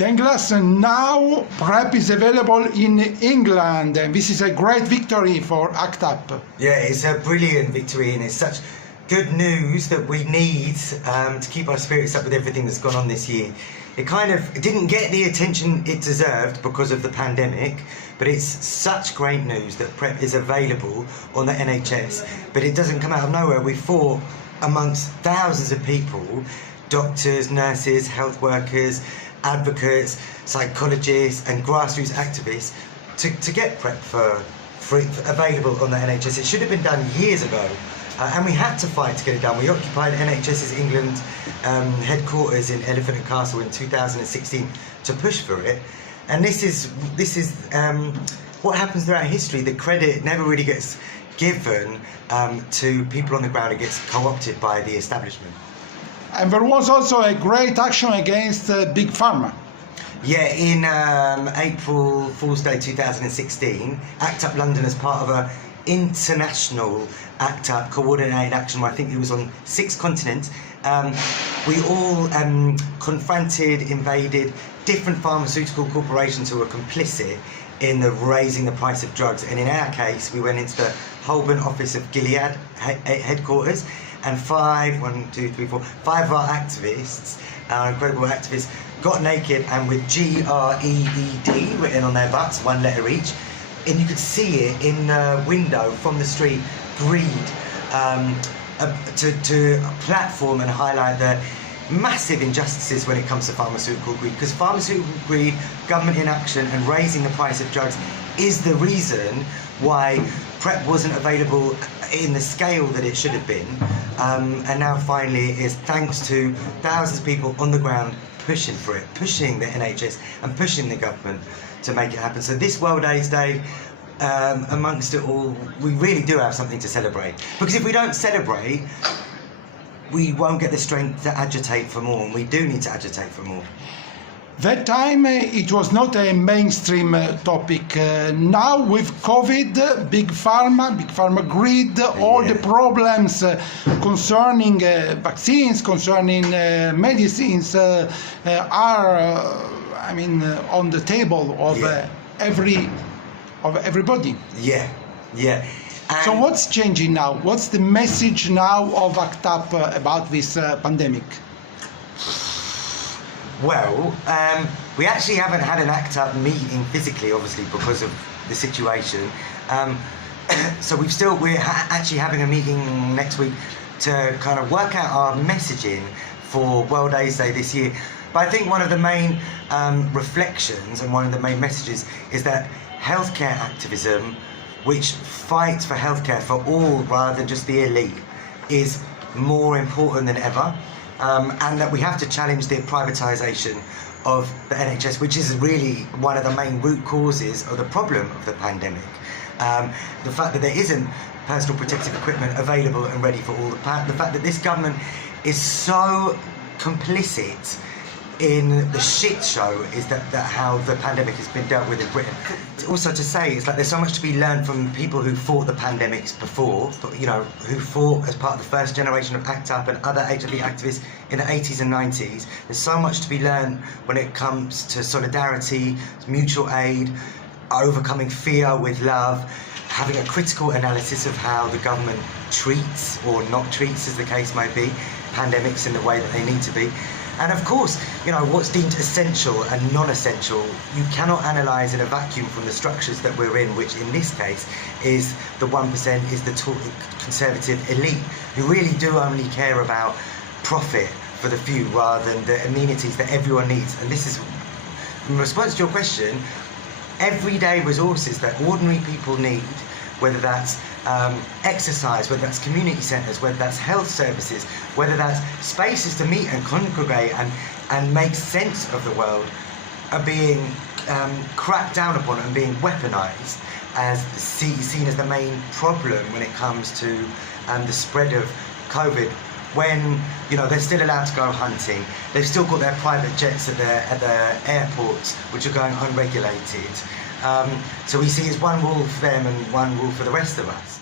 Douglas, now PrEP is available in England, and this is a great victory for ACT UP. Yeah, it's a brilliant victory, and it's such good news that we need to keep our spirits up with everything that's gone on this year. It didn't get the attention it deserved because of the pandemic, but it's such great news that PrEP is available on the NHS, but it doesn't come out of nowhere. We fought amongst thousands of people, doctors, nurses, health workers, advocates, psychologists and grassroots activists to get PrEP for free, available on the NHS. It should have been done years ago. And we had to fight to get it done. We occupied NHS's England headquarters in Elephant and Castle in 2016 to push for it. And this is what happens throughout history. The credit never really gets given to people on the ground. It gets co-opted by the establishment. And there was also a great action against Big Pharma. Yeah, in April Fool's Day 2016, ACT UP London, as part of a international ACT UP coordinated action, I think it was on 6 continents, we all confronted, invaded different pharmaceutical corporations who were complicit in the raising the price of drugs. And in our case, we went into the Holborn office of Gilead headquarters, and 5 of our activists, our incredible activists, got naked and with GREED written on their butts, 1 letter each, and you could see it in the window from the street, greed, to platform and highlight the massive injustices when it comes to pharmaceutical greed, because pharmaceutical greed, government inaction and raising the price of drugs is the reason why PrEP wasn't available in the scale that it should have been, and now finally it is, thanks to thousands of people on the ground pushing for it, pushing the NHS and pushing the government to make it happen. So this World AIDS Day, amongst it all, we really do have something to celebrate, because if we don't celebrate, we won't get the strength to agitate for more, and we do need to agitate for more. That time it was not a mainstream topic. Now with COVID, Big Pharma greed, all the problems concerning vaccines, concerning medicines are, on the table of everybody. Yeah. And so what's changing now? What's the message now of ACT UP about this pandemic? Well, we actually haven't had an ACT UP meeting physically, obviously, because of the situation. So we're actually having a meeting next week to kind of work out our messaging for World AIDS Day this year. But I think one of the main reflections and one of the main messages is that healthcare activism, which fights for healthcare for all rather than just the elite, is more important than ever. And that we have to challenge the privatisation of the NHS, which is really one of the main root causes of the problem of the pandemic. The fact that there isn't personal protective equipment available and ready for all the fact that this government is so complicit in the shit show is that how the pandemic has been dealt with in Britain. Also to say, it's like there's so much to be learned from people who fought the pandemics before, but, who fought as part of the first generation of ACT UP and other HIV activists in the 80s and 90s. There's so much to be learned when it comes to solidarity, mutual aid, overcoming fear with love, having a critical analysis of how the government treats or not treats, as the case may be, pandemics in the way that they need to be. And of course, what's deemed essential and non-essential, you cannot analyse in a vacuum from the structures that we're in, which in this case is the 1%, is the conservative elite, who really do only care about profit for the few rather than the amenities that everyone needs. And this is, in response to your question, everyday resources that ordinary people need, whether that's exercise, whether that's community centres, whether that's health services, whether that's spaces to meet and congregate and make sense of the world, are being cracked down upon and being weaponised as seen as the main problem when it comes to the spread of COVID. When they're still allowed to go hunting, they've still got their private jets at the airports, which are going unregulated. So we see it's one rule for them and one rule for the rest of us.